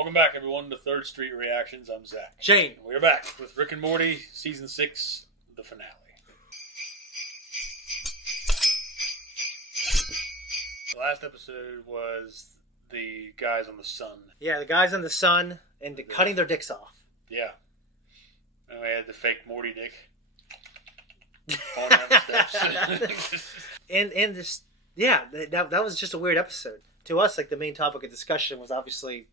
Welcome back, everyone, to Third Street Reactions. I'm Zach. Shane. And we're back with Rick and Morty, Season 6, the finale. The last episode was the guys on the sun. Yeah, the guys on the sun and cutting their dicks off. Yeah. And we had the fake Morty dick. Falling down the steps. and this, yeah, that was just a weird episode. To us, like, the main topic of discussion was obviously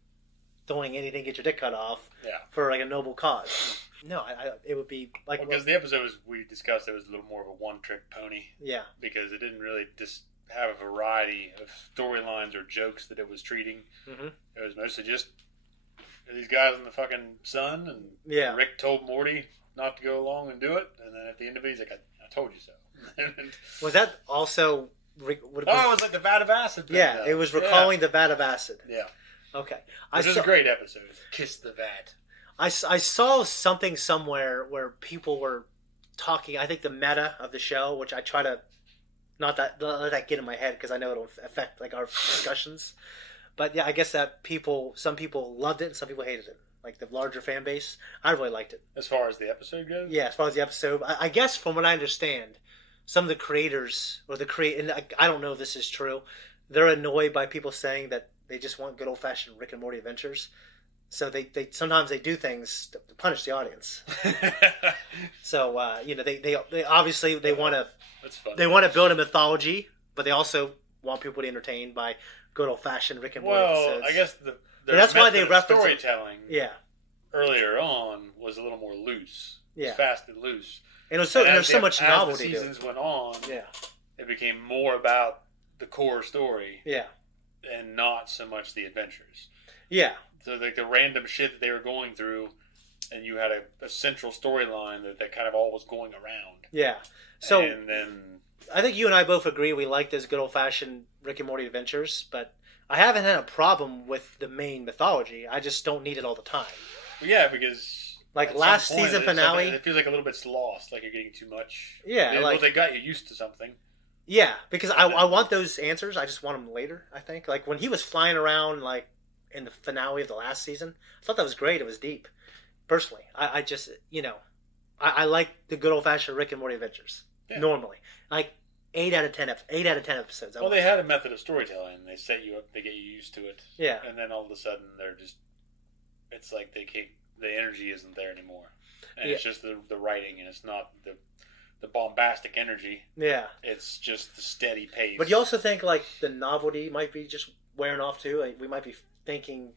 doing anything to get your dick cut off for, like, a noble cause. No, it would be like... Because the episode we discussed, it was a little more of a one-trick pony. Yeah. Because it didn't really just have a variety of storylines or jokes that it was treating. Mm-hmm. It was mostly just these guys in the fucking sun, and Rick told Morty not to go along and do it, and then at the end of it, he's like, I told you so. Was that also... it was like the vat of acid. Yeah, it was recalling the vat of acid. Yeah. Okay. This is a great episode. Kiss the vat. I saw something somewhere where people were talking, I think the meta of the show, which I try to not let that get in my head because I know it'll affect, like, our discussions. But yeah, I guess that some people loved it and some people hated it. Like, the larger fan base. I really liked it. As far as the episode goes? Yeah, as far as the episode. I guess from what I understand, some of the creators, and I don't know if this is true, they're annoyed by people saying that they just want good old-fashioned Rick and Morty adventures. So they sometimes they do things to punish the audience. So they obviously they want to build a mythology, but they also want people to be entertained by good old-fashioned Rick and Morty episodes. I guess that's why they reference storytelling. Earlier on was a little more loose. Yeah, fast and loose. And there's so much novelty. As the seasons went on, it became more about the core story. Yeah. And not so much the adventures. Yeah. So, like, the random shit that they were going through, and you had a central storyline that kind of all was going around. Yeah. So, and then I think you and I both agree we like those good old-fashioned Rick and Morty adventures, but I haven't had a problem with the main mythology. I just don't need it all the time. Yeah, because... Like, last season finale... It feels like a little bit lost, like you're getting too much. Yeah, well, they got you used to something. Yeah, because I want those answers. I just want them later, I think. Like, when he was flying around, like, in the finale of the last season, I thought that was great. It was deep. Personally. I just, I like the good old-fashioned Rick and Morty adventures. Yeah. Normally. Like, 8 out of 10 episodes. Well, they had a method of storytelling. They set you up, they get you used to it. Yeah. And then all of a sudden, they're just... It's like the energy isn't there anymore. And it's just the writing, and it's not the bombastic energy. Yeah. It's just the steady pace. But you also think, like, the novelty might be just wearing off, too? Like, we might be thinking,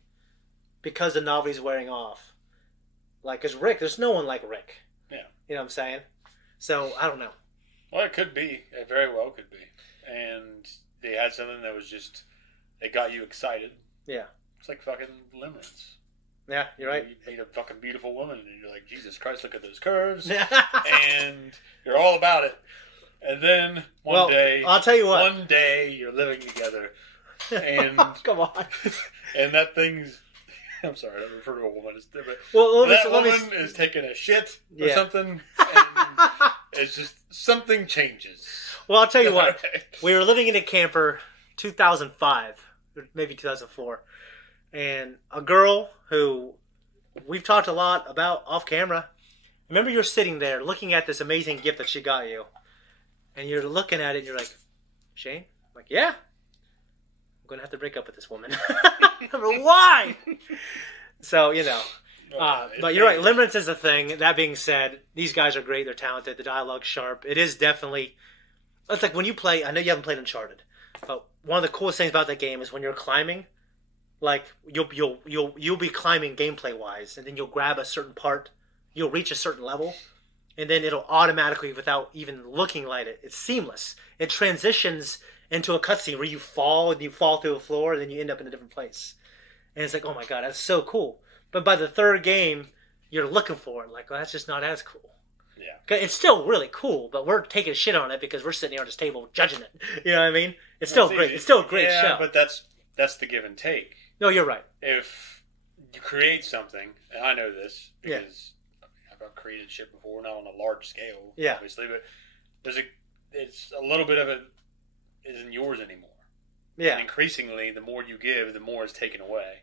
because the novelty's wearing off. Like, because Rick, there's no one like Rick. Yeah. You know what I'm saying? So, I don't know. Well, it could be. It very well could be. And they had something that was just, it got you excited. Yeah. It's like fucking Limerence. Yeah, you're right. You meet a fucking beautiful woman, and you're like, Jesus Christ, look at those curves. And you're all about it. And then one day... I'll tell you what. One day, you're living together. And come on. And that thing's... I'm sorry, I refer to a woman as different. Well, that woman is taking a shit or something, and it's just... Something changes. Well, I'll tell you what. We were living in a camper 2005, or maybe 2004. And a girl who we've talked a lot about off camera. Remember, you're sitting there looking at this amazing gift that she got you. And you're looking at it and you're like, Shane? I'm like, yeah. I'm going to have to break up with this woman. Why? So, but you're right. Limerence is a thing. That being said, these guys are great. They're talented. The dialogue's sharp. It is definitely... It's like when you play... I know you haven't played Uncharted. But one of the coolest things about that game is when you're climbing... Like, you'll be climbing gameplay wise, and then you'll grab a certain part, you'll reach a certain level, and then it'll automatically, without even looking like it, it's seamless. It transitions into a cutscene where you fall through the floor, and then you end up in a different place. And it's like, oh my god, that's so cool. But by the third game, you're looking for it, like, well, that's just not as cool. Yeah. It's still really cool, but we're taking shit on it because we're sitting here on this table judging it. You know what I mean? It's still great. It's still a great show. Yeah, but that's the give and take. No, you're right. If you create something, and I know this because I've created shit before, not on a large scale, obviously, but it's a little bit of it isn't yours anymore. Yeah. And increasingly, the more you give, the more is taken away.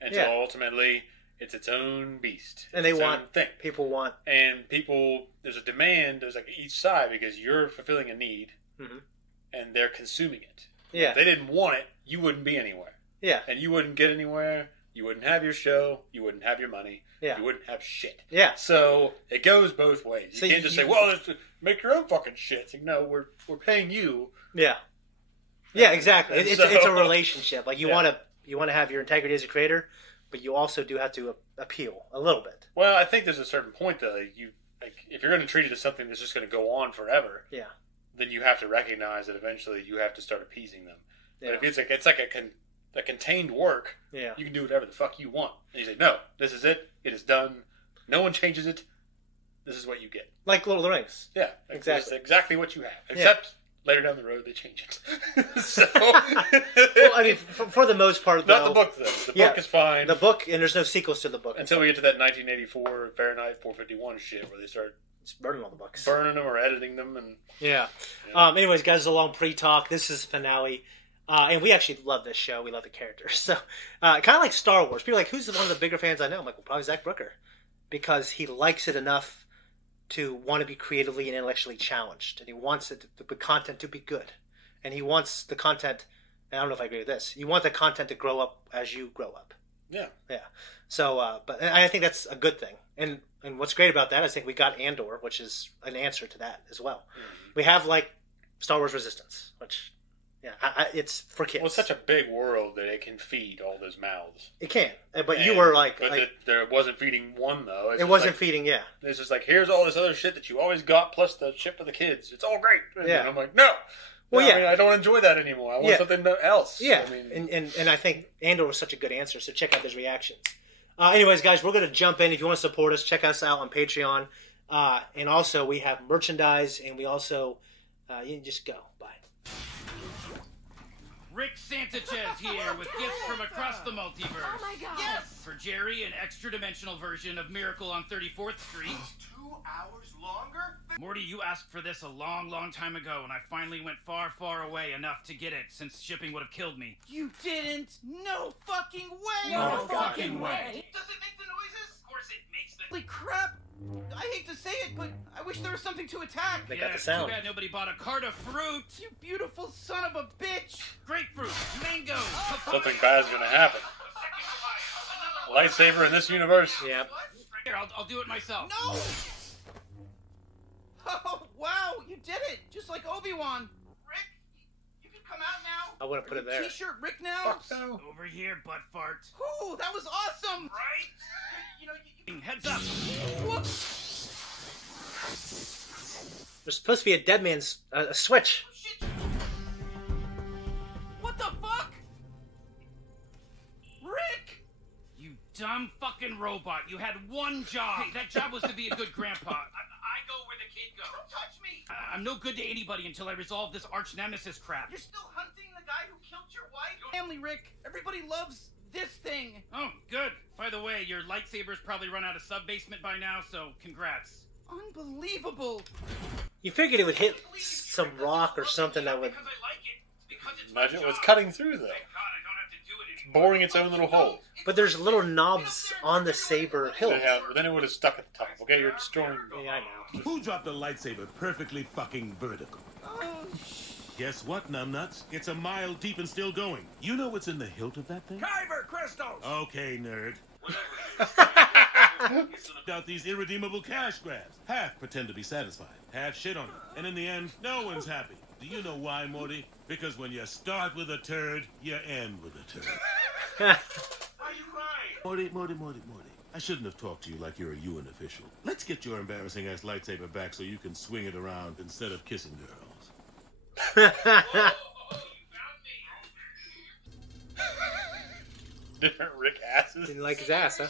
until ultimately it's its own beast. And they want thing. People want, and people. There's a demand. There's like each side because you're fulfilling a need, and they're consuming it. Yeah. If they didn't want it, you wouldn't be anywhere. Yeah. And you wouldn't get anywhere. You wouldn't have your show. You wouldn't have your money. Yeah. You wouldn't have shit. Yeah. So it goes both ways. You can't just say, "Well, make your own fucking shit." It's like, no, we're paying you. Yeah. Yeah, exactly. It's a relationship. Like you want to have your integrity as a creator, but you also do have to appeal a little bit. Well, I think there's a certain point though. If you're going to treat it as something that's just going to go on forever, then you have to recognize that eventually you have to start appeasing them. Yeah. But if it's like a contained work, you can do whatever the fuck you want. And you say, no, this is it. It is done. No one changes it. This is what you get. Like Lord of the Rings. Yeah, exactly. It's exactly what you have. Except later down the road they change it. So, well, I mean, for the most part, though, not the book though. The book is fine. The book, and there's no sequels to the book until we get to that 1984 Fahrenheit 451 shit where they start burning all the books, burning them or editing them, and anyways, guys, a long pre-talk. This is finale. And we actually love this show. We love the characters. So, kind of like Star Wars. People are like, who's one of the bigger fans I know? I'm like, well, probably Zach Brooker. Because he likes it enough to want to be creatively and intellectually challenged. And he wants the content to be good. And he wants the content, and I don't know if I agree with this, you want the content to grow up as you grow up. Yeah. Yeah. So, but I think that's a good thing. And what's great about that, I think we got Andor, which is an answer to that as well. Mm-hmm. We have, like, Star Wars Resistance, which... Yeah, it's for kids. Well, it's such a big world that it can feed all those mouths. It can, but you were like... But there wasn't feeding one, though. It wasn't feeding, It's just like, here's all this other shit that you always got, plus the shit for the kids. It's all great. And I'm like, no! Well, I mean, I don't enjoy that anymore. I want something else. Yeah, I mean, and I think Andor was such a good answer, so check out his reactions. Anyways, guys, we're going to jump in. If you want to support us, check us out on Patreon. And also, we have merchandise, and we also... you can just go. Bye. Rick Sanchez here with gifts from across the multiverse. Oh my god! Yes! For Jerry, an extra-dimensional version of Miracle on 34th Street. 2 hours longer? Morty, you asked for this a long, long time ago, and I finally went far, far away enough to get it, since shipping would have killed me. You didn't? No fucking way! No fucking way! Does it make the noises? Of course it makes the... Holy crap! I hate to say it, but I wish there was something to attack. They got the sound. Too bad nobody bought a cart of fruit. You beautiful son of a bitch! Grapefruit, mango, something bad's gonna happen. Lightsaber in this universe. Yep. Here, I'll do it myself. No! Oh, wow, you did it! Just like Obi-Wan. Rick, you can come out now. I want to put it there. T-shirt Rick now? Fuck no. Over here, butt fart. Ooh, that was awesome! Right? You know, Heads up. Whoops. There's supposed to be a dead man's a switch. Shit. What the fuck? Rick! You dumb fucking robot. You had one job. Hey, that job was to be a good grandpa. I go where the kid goes. Don't touch me! I'm no good to anybody until I resolve this arch nemesis crap. You're still hunting the guy who killed your wife? Family, Rick. Everybody loves this thing. Oh, good. By the way, your lightsaber's probably run out of sub-basement by now, so congrats. Unbelievable. You figured it would hit some rock or something that would... Because I like it. Because it's Imagine what's cutting through, though. Thank God I don't have to do it It's boring its own little hole. But there's little knobs on the saber hilt. Then it would have stuck at the top. Okay, you're destroying... Yeah, I know. Who dropped a lightsaber perfectly fucking vertical? Oh, Guess what, numbnuts? It's a mile deep and still going. You know what's in the hilt of that thing? Kyber crystals! Okay, nerd. Out these irredeemable cash grabs. Half pretend to be satisfied, half shit on it. And in the end, no one's happy. Do you know why, Morty? Because when you start with a turd, you end with a turd. Why are you crying? Morty. I shouldn't have talked to you like you're a UN official. Let's get your embarrassing-ass lightsaber back so you can swing it around instead of kissing girls. Different Rick asses. Didn't like his ass, huh?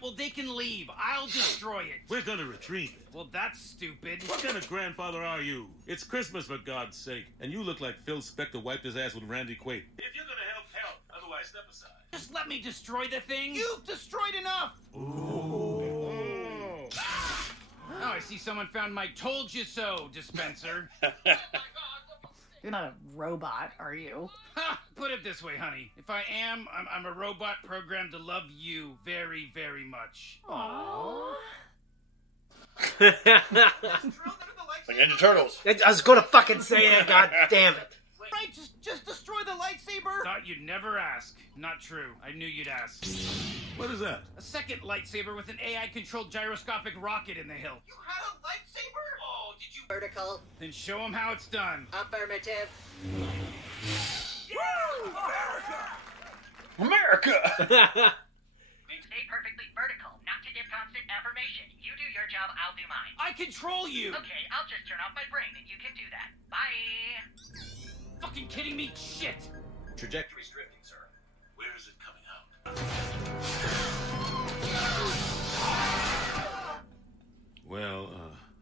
Well, they can leave. I'll destroy it. We're gonna retrieve it. Well, that's stupid. What kind of grandfather are you? It's Christmas, for God's sake. And you look like Phil Spector wiped his ass with Randy Quaid. If you're gonna help. Otherwise, step aside. Just let me destroy the thing. You've destroyed enough! Ooh. Oh, I see someone found my told you so dispenser. You're not a robot, are you? Ha! Put it this way, honey. If I am, I'm a robot programmed to love you very, very much. Aww. Like Ninja Turtles. I was gonna fucking say it, god damn it. Right, just destroy the lightsaber. Thought you'd never ask. Not true. I knew you'd ask. What is that? A second lightsaber with an AI-controlled gyroscopic rocket in the hilt. You had a lightsaber? Oh, did you? Vertical. Then show him how it's done. Affirmative. America! Stay perfectly vertical, not to give constant affirmation. You do your job, I'll do mine. I control you! Okay, I'll just turn off my brain and you can do that. Bye! Fucking kidding me? Shit! Trajectory's drifting, sir. Where is it coming out? Well,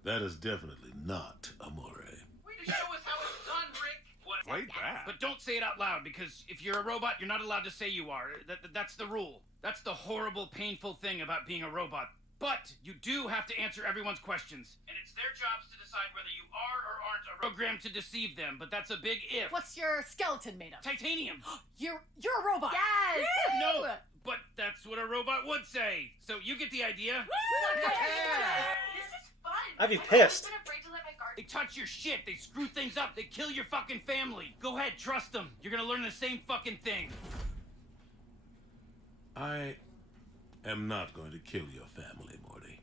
that is definitely not Amore. Way to show us how it's done, Rick. Wait back. But don't say it out loud, because if you're a robot, you're not allowed to say you are. That's the rule. That's the horrible, painful thing about being a robot. But you do have to answer everyone's questions. And it's their jobs to decide whether you are or aren't a program to deceive them, but that's a big if. What's your skeleton made of? Titanium! You're a robot. Yes. No, but that's what a robot would say. So you get the idea. This is fun! I'd be pissed. I've been afraid to let my guard... They touch your shit, they screw things up, they kill your fucking family. Go ahead, trust them. You're gonna learn the same fucking thing. I am not going to kill your family, Morty.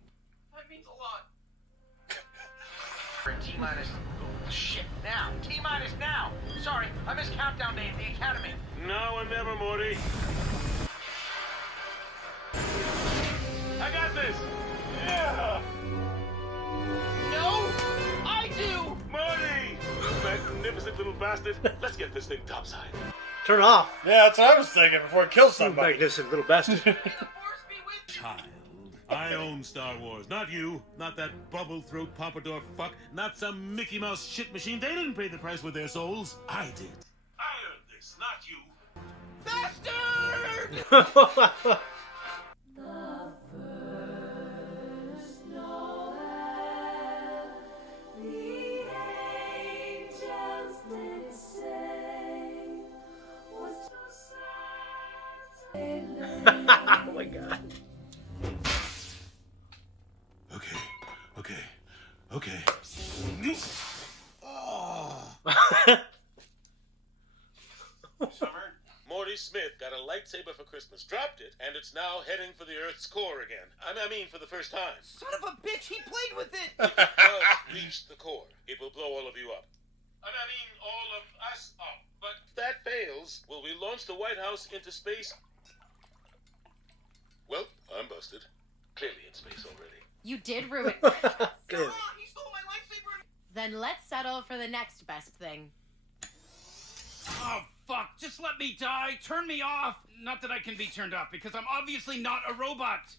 That means a lot. T-minus... Oh, shit, now. T-minus now. Sorry, I missed countdown day at the academy. Now or never, Morty. I got this. Yeah. No, I do. Morty! Magnificent little bastard. Let's get this thing topside. Turn off. Yeah, that's what I was thinking before it kills You somebody. magnificent little bastard. The force be with you. Child. I own Star Wars, not you. Not that bubble throat pompadour fuck. Not some Mickey Mouse shit machine. They didn't pay the price with their souls. I did. I earned this, not you. Bastard! Oh my god. Okay. Summer, Morty Smith got a lightsaber for Christmas, dropped it, and it's now heading for the Earth's core again. I mean, for the first time. Son of a bitch, he played with it. If it does reach the core, it will blow all of you up. I mean, all of us up. But if that fails, will we launch the White House into space? Well, I'm busted. Clearly in space already. You did ruin it. Good. He stole my lightsaber. Then let's settle for the next best thing. Oh, fuck. Just let me die. Turn me off. Not that I can be turned off, because I'm obviously not a robot.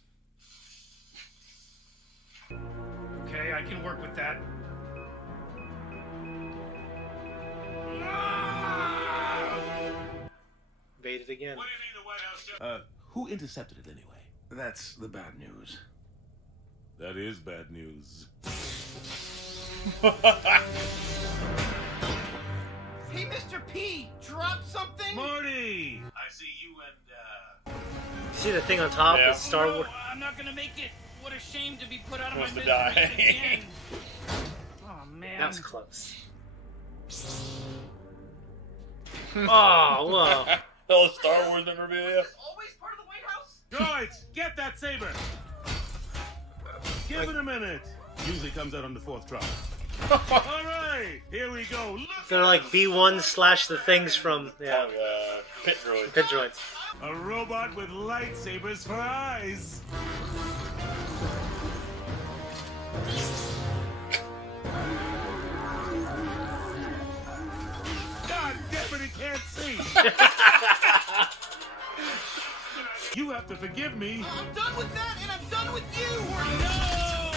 Okay, I can work with that. Bait it again. What do you mean the White House? Who intercepted it anyway? That's the bad news. That is bad news. Hey, Mr. P, drop something. Morty! I see you and, See the thing on top? Yeah. It's Star Wars. No, I'm not gonna make it. What a shame to be put out of my Wants to misery die. again. Oh, man. That was close. Oh, whoa. All the Star Wars memorabilia. Is always part of the White House. Droids, get that saber! Give it a minute. Usually comes out on the 4th try. Alright, here we go. Look They're like B1 / the things from, yeah, Pit droid. pit droids. a robot with lightsabers for eyes. God damn it, he can't see. You have to forgive me. I'm done with that, and I'm done with you. No!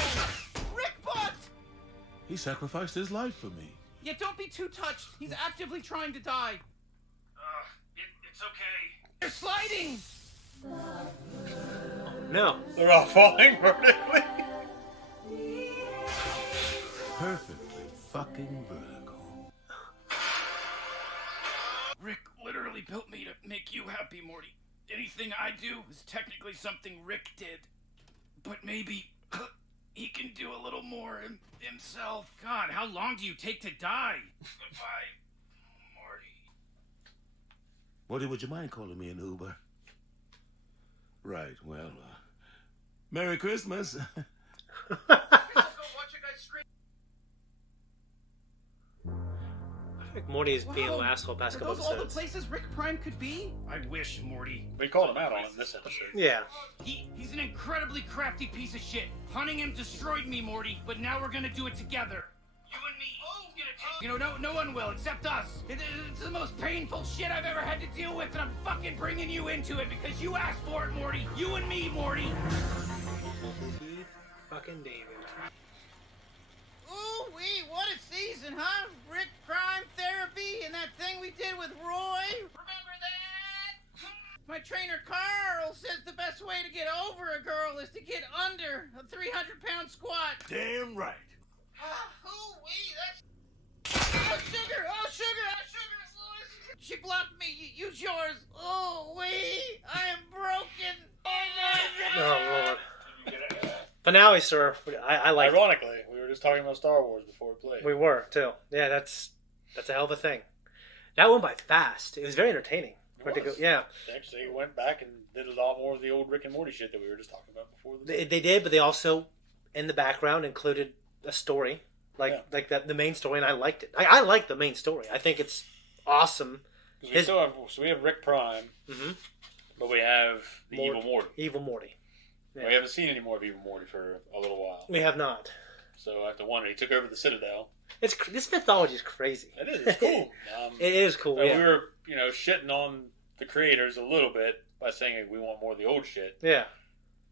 Rickbot. He sacrificed his life for me. Yeah, don't be too touched. He's actively trying to die. It's okay. You're sliding. No. They're all falling vertically. Perfectly fucking vertical. built me to make you happy, Morty. Anything I do is technically something Rick did. But maybe he can do a little more himself. God, how long do you take to die? Goodbye, Morty. Morty, would you mind calling me an Uber? Right, well, Merry Christmas. I think Morty is being an asshole past couple Are those all the episodes. places Rick Prime could be? I wish, Morty. We called him out on it in this episode. Yeah. He's an incredibly crafty piece of shit. Hunting him destroyed me, Morty, but now we're gonna do it together. You and me. You know, no one will except us. It's the most painful shit I've ever had to deal with, and I'm fucking bringing you into it because you asked for it, Morty. You and me, Morty. Fucking David. Ooh wee, what a season, huh? Rick Prime therapy and that thing we did with Roy. Remember that? My trainer Carl says the best way to get over a girl is to get under a 300-pound squat. Damn right. Ooh wee, that's... Oh, sugar! Oh, sugar! Oh, sugar! She blocked me. Use yours. Oh, wee! I am broken. Oh, my God. Oh, Lord. Finale, sir. I like. Ironically, we were just talking about Star Wars before it played. We were too. Yeah, that's a hell of a thing. That went by fast. It was very entertaining. Yeah. Actually, they went back and did a lot more of the old Rick and Morty shit that we were just talking about before. They did, but they also, in the background, included a story. Like the main story, and I liked it. I like the main story. I think it's awesome. We have Rick Prime, but we have the Evil Morty. Evil Morty. Yeah. We haven't seen any more of Evil Morty for a little while. We have not. So I have to wonder. He took over the Citadel. This mythology is crazy. It is. It's cool. It is cool. Yeah. We were, shitting on the creators a little bit by saying we want more of the old shit. Yeah.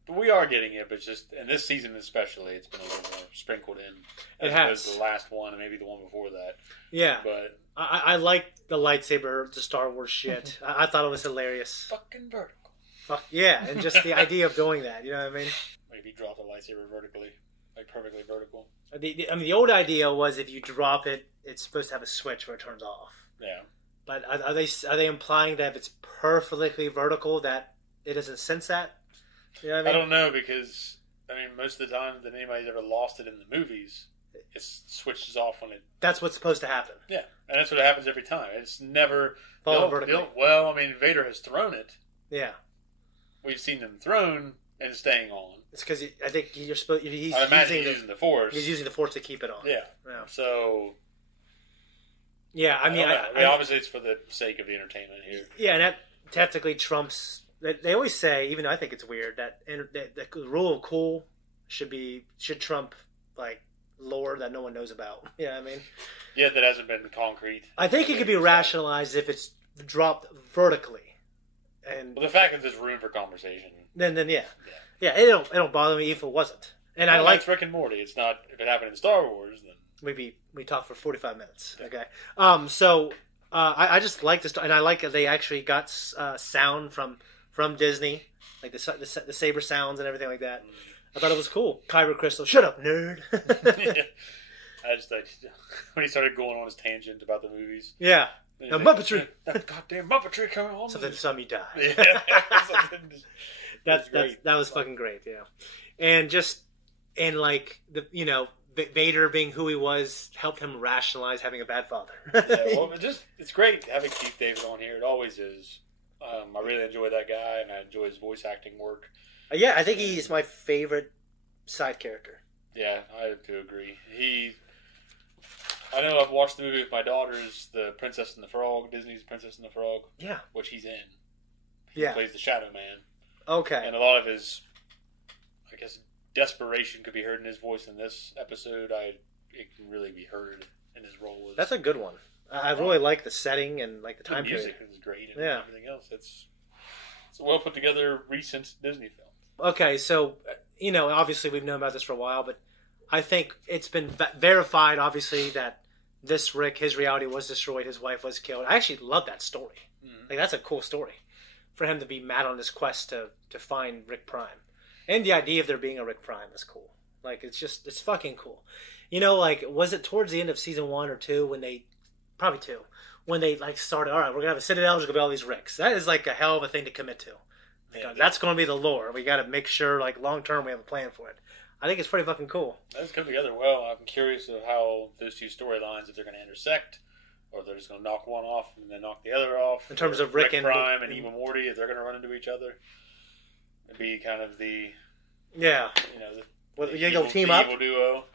But we are getting it, but just in this season especially, it's been a little more sprinkled in. It has. The last one and maybe the one before that. Yeah. But I like the lightsaber, the Star Wars shit. I thought it was hilarious. Fucking vertical. Fuck yeah, and just the idea of doing that. You know what I mean? Maybe drop the lightsaber vertically, like perfectly vertical. The old idea was if you drop it, it's supposed to have a switch where it turns off. Yeah. But are they implying that if it's perfectly vertical that it doesn't sense that? You know what I mean? I don't know because most of the time that anybody's ever lost it in the movies, it switches off when it. That's what's supposed to happen. Yeah, and that's what happens every time. It's never vertically. Well, Vader has thrown it. Yeah. We've seen them thrown and staying on. It's because I think you're supposed. He's using the Force. He's using the Force to keep it on. Yeah. So. Yeah, obviously it's for the sake of the entertainment here. Yeah, and that technically trumps. They always say, even I think it's weird that the rule of cool should trump like lore that no one knows about. You know what I mean? Yeah, that hasn't been concrete. I think it could be rationalized if it's dropped vertically. And the fact that there's room for conversation. Then yeah. It don't bother me if it wasn't. And I like Rick and Morty. It's not if it happened in Star Wars. Then maybe we talk for 45 minutes. Okay. So I just like this, and I like that they actually got sound from Disney, like the saber sounds and everything like that. I thought it was cool. Kyber Crystal, shut up, nerd. Yeah. I just thought when he started going on his tangent about the movies. Yeah. Now, Muppetry. That goddamn Muppetry coming on. Something you die. Yeah. That was fucking great. Yeah. And like Vader being who he was helped him rationalize having a bad father. It's great having Keith David on here. It always is. I really enjoy that guy, and I enjoy his voice acting work. Yeah, I think he's my favorite side character. Yeah, I do agree. I know I've watched the movie with my daughters, The Princess and the Frog, Disney's Princess and the Frog. Yeah. Which he's in. He plays the Shadow Man. Okay. And a lot of his, I guess, desperation could be heard in his voice in this episode. It can really be heard in his role. That's a good one. I really like the setting and like the time period. The music is great and everything else. It's a well put together recent Disney film. Okay, so obviously we've known about this for a while, but I think it's been verified, obviously, that this Rick, his reality was destroyed, his wife was killed. I actually love that story. Mm-hmm. Like that's a cool story for him to be mad on this quest to find Rick Prime, and the idea of there being a Rick Prime is cool. Like it's fucking cool. Like was it towards the end of season 1 or 2 when they. Probably 2, when they like started, all right, we're gonna have a Citadel, there's gonna be all these Ricks. That is like a hell of a thing to commit to. That's gonna be the lore. We got to make sure, like long term, we have a plan for it. I think it's pretty fucking cool. That's come together well. I'm curious of how those two storylines, if they're gonna intersect, or if they're just gonna knock one off and then knock the other off. In terms of Rick and Prime and Evil Morty, if they're gonna run into each other, it'd be kind of the you go team up, evil duo.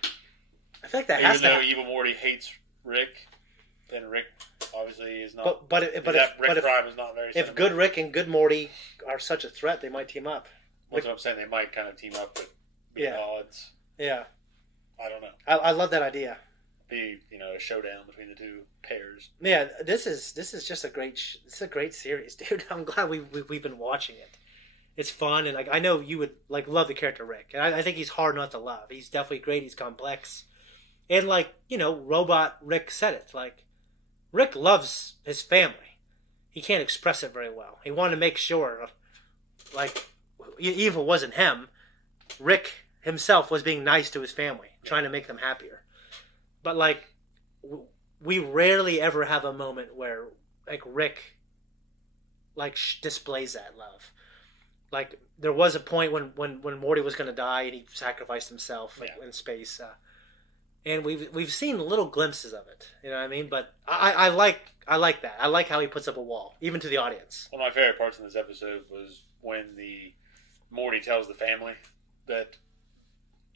I think that has to. Even though Evil Morty hates Rick, then Rick obviously is not. But if Prime is not very. If good Rick and good Morty are such a threat, they might team up. That's what I'm saying. They might kind of team up, but be at odds. Yeah. I don't know. I love that idea. Be a showdown between the two pairs. Yeah, this is just a great series, dude. I'm glad we've been watching it. It's fun, and like I know you would like love the character Rick, and I think he's hard not to love. He's definitely great. He's complex, and like Robot Rick said it. Like Rick loves his family. He can't express it very well. He wanted to make sure, like, even if it wasn't him, Rick himself was being nice to his family, trying to make them happier. But like, we rarely ever have a moment where like Rick like displays that love. Like there was a point when Morty was going to die and he sacrificed himself in space, and we've seen little glimpses of it. You know what I mean? But I like that. I like how he puts up a wall, even to the audience. One of my favorite parts in this episode was when the Morty tells the family that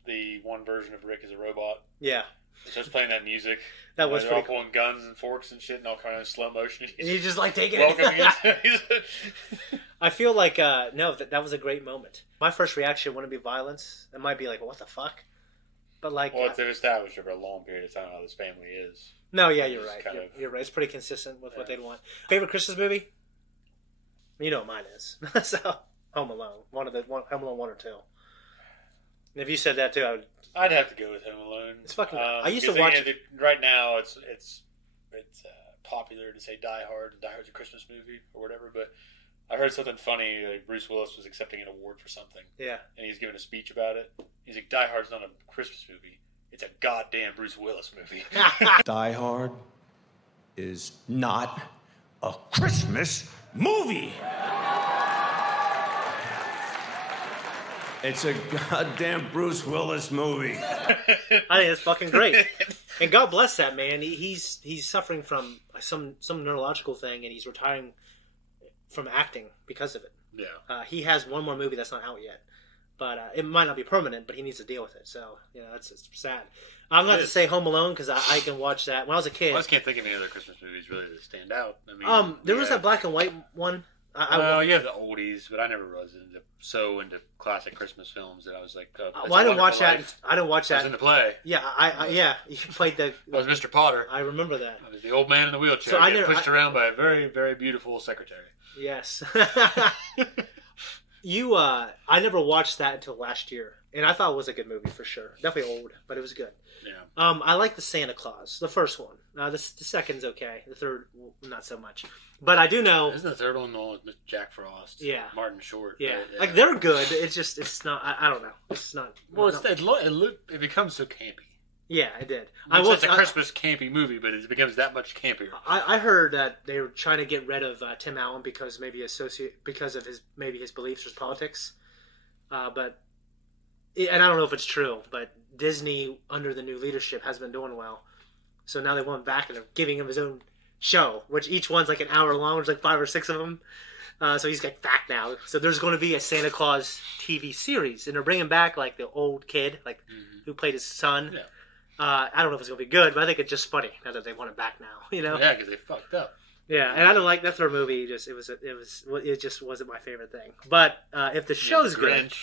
the one version of Rick is a robot. Yeah. He starts playing that music. That was they're all pulling guns and forks and shit and all kind of slow motion. And he's just like taking it. I feel like that was a great moment. My first reaction wouldn't be violence. It might be like, what the fuck? But like, well, it's established over a long period of time how this family is. No, yeah, you're right. You're right. It's pretty consistent with what they'd want. Favorite Christmas movie? You know what mine is. So Home Alone. Home Alone 1 or 2. And if you said that too, I'd have to go with Home Alone. It's fucking. I used to watch. Right now, it's popular to say Die Hard, and Die Hard's a Christmas movie or whatever. But I heard something funny. Like Bruce Willis was accepting an award for something. Yeah. And he's giving a speech about it. He's like, Die Hard's not a Christmas movie. It's a goddamn Bruce Willis movie. Die Hard is not a Christmas movie. It's a goddamn Bruce Willis movie. I think it's fucking great. And God bless that man. He's suffering from some neurological thing, and he's retiring from acting because of it. Yeah. He has one more movie that's not out yet, but it might not be permanent. But he needs to deal with it. So it's sad. I'm not to say Home Alone because I can watch that. When I was a kid, I just can't think of any other Christmas movies really that stand out. I mean, there was that black and white one. You have the oldies, but I never was into classic Christmas films that I was like, well, I didn't watch that. I didn't watch that. I was in the play. Yeah, you played the. I was Mr. Potter. I remember that. I was the old man in the wheelchair. So I never pushed around by a very, very beautiful secretary. Yes. I never watched that until last year, and I thought it was a good movie for sure. Definitely old, but it was good. Yeah. I like the Santa Claus, the first one. The second's okay. The third, not so much. But I do know. Isn't the third one the one with Jack Frost? Yeah. Martin Short. Yeah. Like they're good. It's not. I don't know. It's not. Well, it becomes so campy. Yeah, it did. It's a Christmas campy movie, but it becomes that much campier. I heard that they were trying to get rid of Tim Allen because of his beliefs or politics, but and I don't know if it's true, but Disney under the new leadership has been doing well, so now they want him back and they're giving him his own show, which each one's like an hour long. There's like 5 or 6 of them, so he's like back now. So there's going to be a Santa Claus TV series, and they're bringing back like the old kid, like who played his son. Yeah. I don't know if it's going to be good, but I think it's just funny now that they want it back now. Yeah, because they fucked up. Yeah, and I don't like that third movie. It just wasn't my favorite thing. But if the show's good,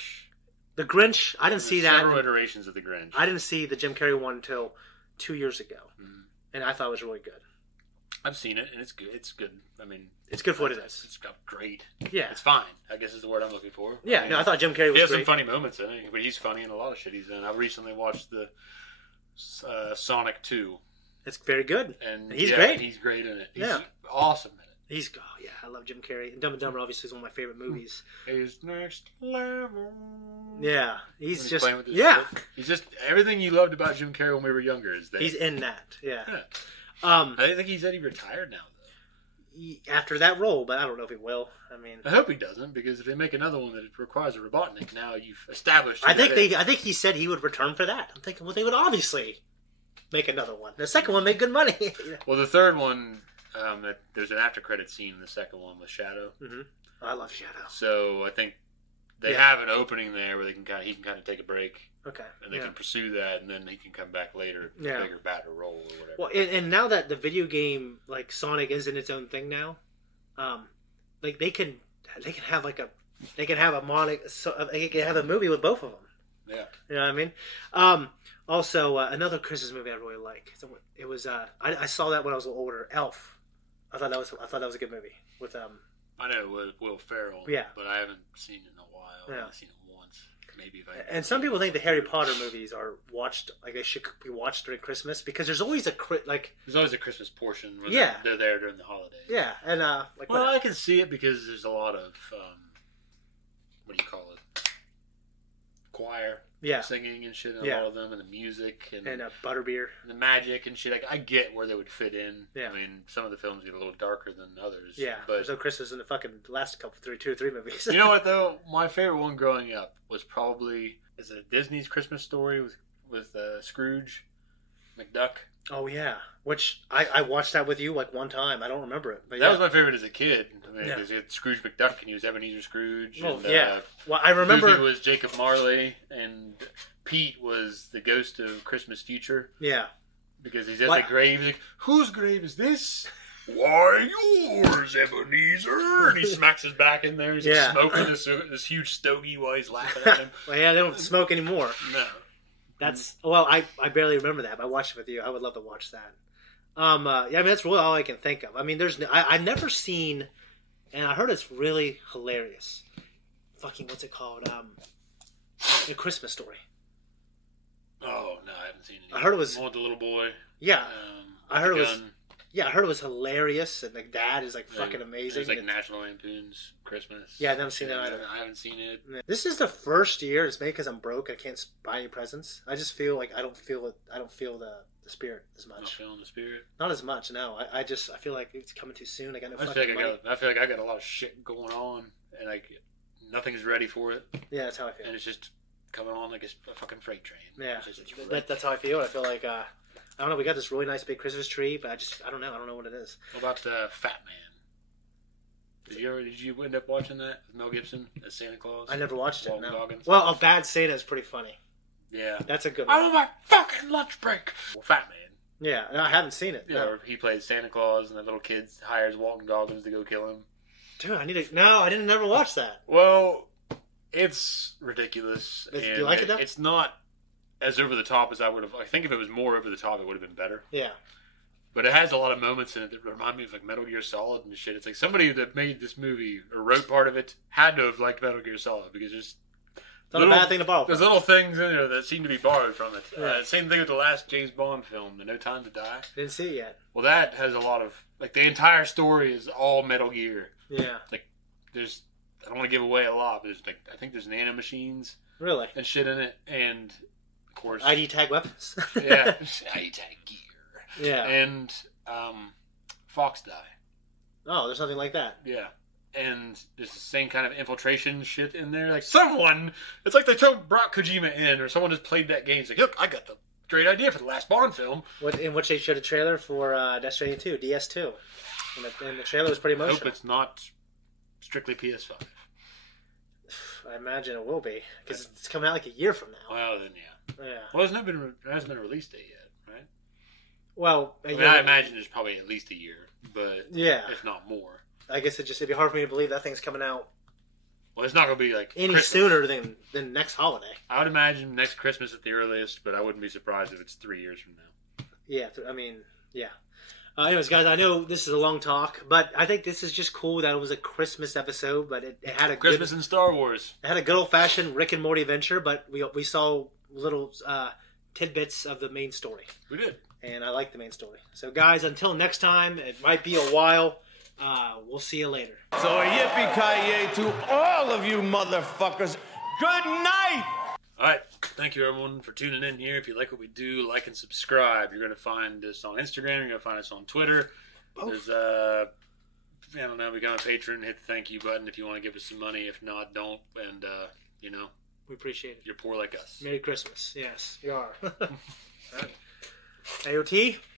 the Grinch, I didn't see that. Several iterations of the Grinch. I didn't see the Jim Carrey one until 2 years ago, and I thought it was really good. I've seen it, and it's good. It's good. I mean, it's good for what it is. It's great. Yeah, it's fine. I guess is the word I'm looking for. Yeah, I thought Jim Carrey was great. He has some funny moments in it, but he's funny in a lot of shit he's in. I recently watched the Sonic 2. It's very good, and he's great. He's great in it. He's yeah, awesome in it. I love Jim Carrey. And Dumb and Dumber obviously is one of my favorite movies. His next level. Yeah, he's just shit. He's just everything you loved about Jim Carrey when we were younger is there. He's in that. Yeah. I think he said he retired now. after that role, but I don't know if he will. I mean, I hope he doesn't, because if they make another one that requires a Robotnik, now you've established. I think he said he would return for that. I'm thinking, well, they would obviously make another one. The second one made good money. Well, the third one, there's an after credit scene in the second one with Shadow. Mm-hmm. I love Shadow. So I think they have an opening there where he can kind of take a break. Okay. And they can pursue that, and then he can come back later, bigger, badder role or whatever. Well, and now that the video game, like Sonic, is in its own thing now, like they can have a movie with both of them. Yeah. You know what I mean? Also, another Christmas movie I really like. It was I saw that when I was a little older. Elf. I thought that was a good movie with I know with Will Ferrell. Yeah. But I haven't seen it in a while. Yeah. I've seen it once. Maybe if I. And some people think the Harry Potter movies are watched, like they should be watched during Christmas, because there's always a there's always a Christmas portion where they're there during the holidays. Yeah, and I can see it because there's a lot of what do you call it? Choir. Yeah. Singing and shit in a lot of them, and the music and butterbeer and the magic and shit. I get where they would fit in. Yeah. I mean, some of the films get a little darker than others. Yeah, but there's no Christmas in the fucking last two or three movies. You know what though? My favorite one growing up was probably Disney's Christmas Story with Scrooge McDuck. Oh yeah, which I watched that with you like one time. I don't remember it, but that was my favorite as a kid. I mean, because you had Scrooge McDuck and he was Ebenezer Scrooge. Oh and, yeah. Well, I remember Goofy was Jacob Marley and Pete was the ghost of Christmas Future. Yeah. Because he's at the grave. He's like, whose grave is this? Why, yours, Ebenezer. And he smacks his back in there. He's like smoking this huge stogie while he's laughing at him. Well, yeah, they don't smoke anymore. No. I barely remember that, but I watched it with you. I would love to watch that. I mean, that's really all I can think of. I mean, I've never seen, and I heard it's really hilarious. Fucking, what's it called? A Christmas Story. Oh, no, I haven't seen it. I heard it was... More with the little boy. Yeah. I heard it was... Yeah, I heard it was hilarious, and the dad is like fucking amazing. It's like National Lampoon's Christmas. Yeah, I've never seen it either. I haven't seen it. This is the first year, it's maybe because I'm broke, I can't buy any presents. I just feel like I don't feel the spirit as much. Not feeling the spirit? Not as much, no. I feel like it's coming too soon. I got no I fucking money. I feel like I got a lot of shit going on, and nothing's ready for it. Yeah, that's how I feel. And it's just coming on like a fucking freight train. Yeah, that's how I feel. I feel like, I don't know, we got this really nice big Christmas tree, but I don't know what it is. What about Fat Man? Did you end up watching that with Mel Gibson as Santa Claus? I never watched it, no. Goggins? Well, A Bad Santa is pretty funny. Yeah. That's a good one. I'm on my fucking lunch break! Well, Fat Man. Yeah, I haven't seen it. Yeah, no. Or he plays Santa Claus and the little kid hires Walton Goggins to go kill him. Dude, I didn't never watch that. Well, it's ridiculous. Do you like it though? It's not as over the top as I would have. I think if it was more over the top, it would have been better. Yeah. But it has a lot of moments in it that remind me of like Metal Gear Solid and shit. It's like somebody that made this movie or wrote part of it had to have liked Metal Gear Solid because there's not a bad thing to borrow. There's little things in there that seem to be borrowed from it. Yeah. Same thing with the last James Bond film, The No Time to Die. Didn't see it yet. Well, that has a lot of like the entire story is all Metal Gear. Yeah. Like there's I don't want to give away a lot, but there's like I think there's nano machines. Really? And shit in it, and of course ID tag weapons. Yeah, ID tag gear. Yeah. And Fox die. Oh, there's nothing like that. Yeah. And there's the same kind of infiltration shit in there. Like it's like they brought Kojima in, or someone just played that game. It's like, look, I got the great idea for the last Bond film. In which they showed a trailer for Death Stranding 2, DS2. And the trailer was pretty emotional. I hope it's not strictly PS5. I imagine it will be, because it's coming out like a year from now. Well, then, yeah. Well, there hasn't been a release date yet, right? Well, I imagine there's probably at least a year, but if not more. I guess it'd be hard for me to believe that thing's coming out. Well, it's not going to be like any Christmas. sooner than next holiday. I would imagine next Christmas at the earliest, but I wouldn't be surprised if it's 3 years from now. Yeah, I mean, yeah. Anyways, guys, I know this is a long talk, but I think this is just cool that it was a Christmas episode, but it had a Christmas in Star Wars. It had a good old-fashioned Rick and Morty adventure, but we saw little tidbits of the main story. We did. And I like the main story. So, guys, until next time, it might be a while. We'll see you later. So yippee-ki-yay to all of you motherfuckers. Good night! Alright, thank you everyone for tuning in here. If you like what we do, like and subscribe. You're going to find us on Instagram. You're going to find us on Twitter. There's I don't know. Become a patron. Hit the thank you button if you want to give us some money. If not, don't. And, we appreciate it. You're poor like us. Merry Christmas. Yes, you are. Right. AOT?